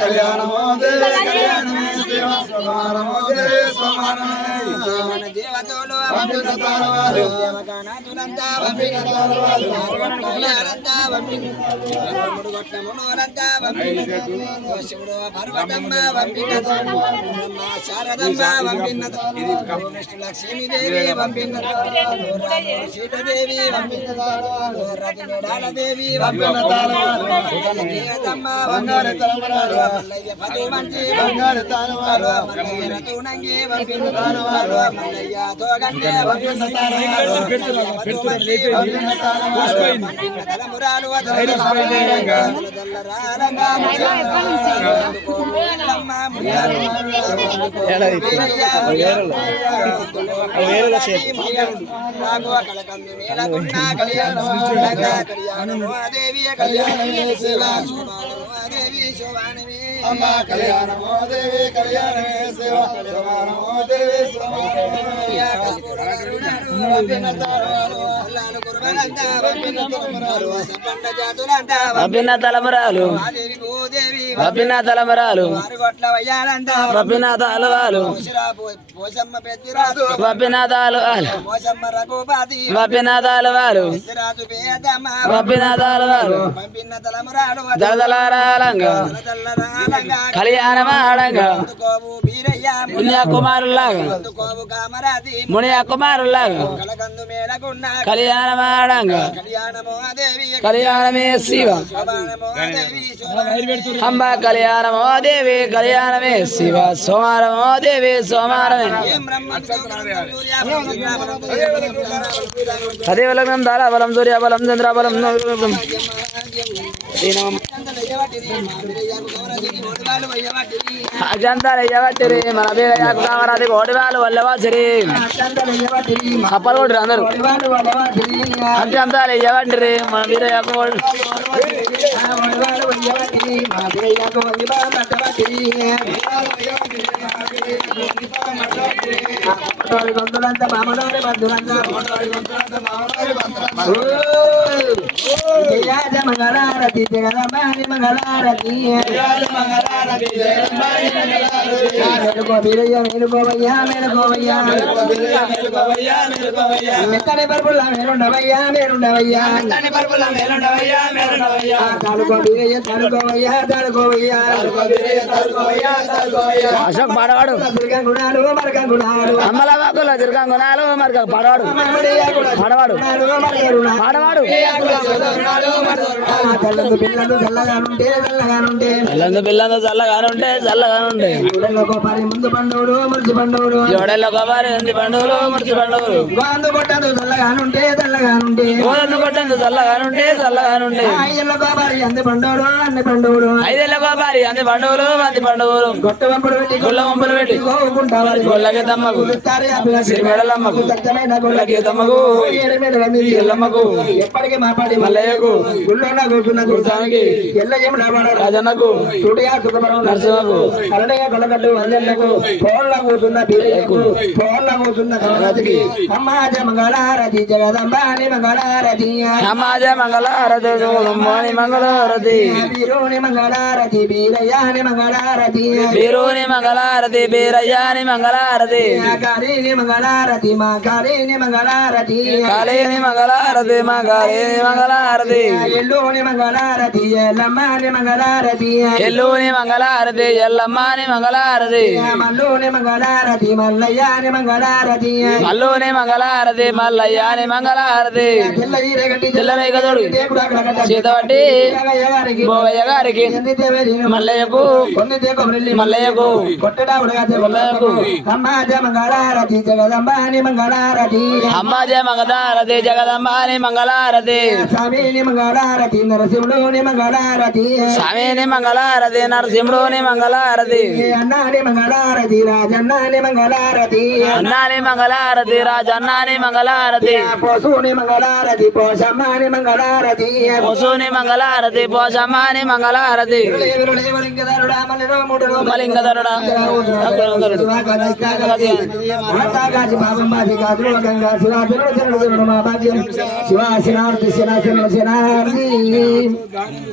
కళ్యాణమో దేవి కళ్యాణమే శివ సోమారమో దేవి సోమారమే దేవతలు పంపిన తారవారు దేవగానాథులంతా పంపిన తారవారు శివుడు పర్వతమ్మ పంపిన శారదమ్మ పంపిన లక్ష్మీదేవి పంపిన సీతాదేవి పంపిన దేవి పంపిన బంగారు తలమరాలు మల్లయ్య పదుమంచి బంగారు తారవారు మల్లయ్య రతునంగి పంపిన మల్లయ్య తోగంటే పంపిన తారవారు పంపిన తారవారు తలమురాలు దేవి కళ్యాణమే శివ దేవి శోభానవి అమ్మ కళ్యాణమో దేవి కళ్యాణమే శివ సోమారమో దేవి సోమారమే పంపిన తారవారు పంపిన తలమరాలు పంపిన తలమరాలు పంపిన తాళవాలు పోసమ్మ పెద్దిరాజు పంపిన తాళవాలు పోసమ్మ రఘుపతి పంపిన తాళవాలు పెద్దిరాజు పేదమ్మ పంపిన తాళవాలు పంపిన తలమురాడు దళదలారాలంగా తల్లరాలంగా కళ్యాణమాడంగా కోవు బీరయ్య పుణ్యకుమారులాగా కోవు కామరాది మునియకుమారులాగా కలకందు మేళకున్న కళ్యాణమాడంగా కళ్యాణమో దేవి కళ్యాణమే శివ శోభానమో దేవి అంబ కళ్యాణమో దేవి కళ్యాణమే శివ సోమారమో దేవి సోమారమే సదేవలం దారాబలం సూర్యబలం చంద్రబలం అజంతాలు అయ్యబట్టిరి మన పేరు కామరాది కోటివాళ్ళు వల్లవాసరి అప్పలు కొట్టిరు అందరు అజంతాలు అయ్యబట్టిరి మన పేరు బంధులంతా మామూలు బంధులంతా మంగళారతి జగదమ్మాని మంగళారతి మేలుకోవయ్యా మేలుకోవయ్యా మెత్తని పరుపుల మేలుండవయ్యా మేలుండవయ్యా తాడుకో బీరయ్య తాడుకోవయ్యా తాడుకోవయ్యా అశోక్ పాడవాడు గుణాలు మరక గుణాలు అమ్మల వాకుల దుర్గా గుణాలు మరి పాడవాడు పాడవాడు పాడవాడు తెల్లందు పిల్లలు చల్లగానుంటే చల్లగానుంటే పిల్లందు పిల్లందు చల్లగానుంటే చల్లగానుంటే ఊళ్ళో గోపారి ముందు పండుగడు మురిసి పండుగడు ఎవడెల్లో గోపారి ఉంది పండుగలు ముడిచి పండుగలు గోందు కొట్టదు చల్లగానుంటే చల్లగానుంటే గోదందు కొట్టందు చల్లగానుంటే చల్లగానుంటే ఐదులో గోపారి అంది పండుగడు అన్ని పండుగడు 5 ఏళ్ళ గోపారి అంది పండుగలు మంది పండుగలు గొట్ట వంపులు పెట్టి గుళ్ళ వంపులు పెట్టి గోవుకుంటారు గొల్లకి తమ్మకు సిరిమెడలమ్మకు సత్యమైన గుళ్ళకి తమ్మకు ఎల్లమ్మకు ఎప్పటికీ మాపాడి మల్లయ్యకు గుళ్ళో కూర్చున్న గురుస్వామికి ఎల్లయ్యం రాజన్నకు చూడియా సుఖపరం నరసింహకు కరణయ్య కొలగట్టు వందెళ్లకు ఫోన్ల కూర్చున్న బీరయ్యకు ఫోన్ల కూర్చున్న కమరాజుకి అమ్మాజ మంగళారతి జగదంబాని మంగళారతి సమాజ మంగళారతి జగదంబాని మంగళారతి బీరోని మంగళారతి బీరయ్యాని మంగళారతి బీరోని మంగళారతి బీరయ్యాని మంగళారతి కాళీని మంగళారతి మా కాళీని మంగళారతి కాళీని మంగళారతి మా కాళీని మంగళారతి ఎల్లోని మంగళారతి ఎల్లమ్మాని మంగళారతి ఎల్లుని మంగళారతి ఎల్లమ్మని మంగళారతి మల్లోని మంగళారతి మల్లయ్యాని మంగళారతి మల్లుని మంగళారతి మల్లయ్యాని మంగళారతి తెల్లరేగదోడు సీతవట్టి భోగయ్య గారికి మల్లయ్యకు మల్లయ్యకు మల్లయ్యకు అమ్మాజ మంగళారతి జగదంబాని మంగళారతి అమ్మాజ మంగళారతి జగదంబాని మంగళారతి స్వామిని మంగళారతి నరసింహుని మంగళారతి స్వామిని మంగళారతి నరసింహుని మంగళారతి అన్నాని మంగళారతి రాజన్నాని మంగళారతి అన్నాని మంగళారతి రాజన్నాని మంగళారతి పోసుని మంగళారతి పోషమ్మాని మంగళారతి పొసుని మంగళారతి పోషమ్మాని మంగళారతి మలింగధరుడా శివాశినార్థి శినాశినార్థి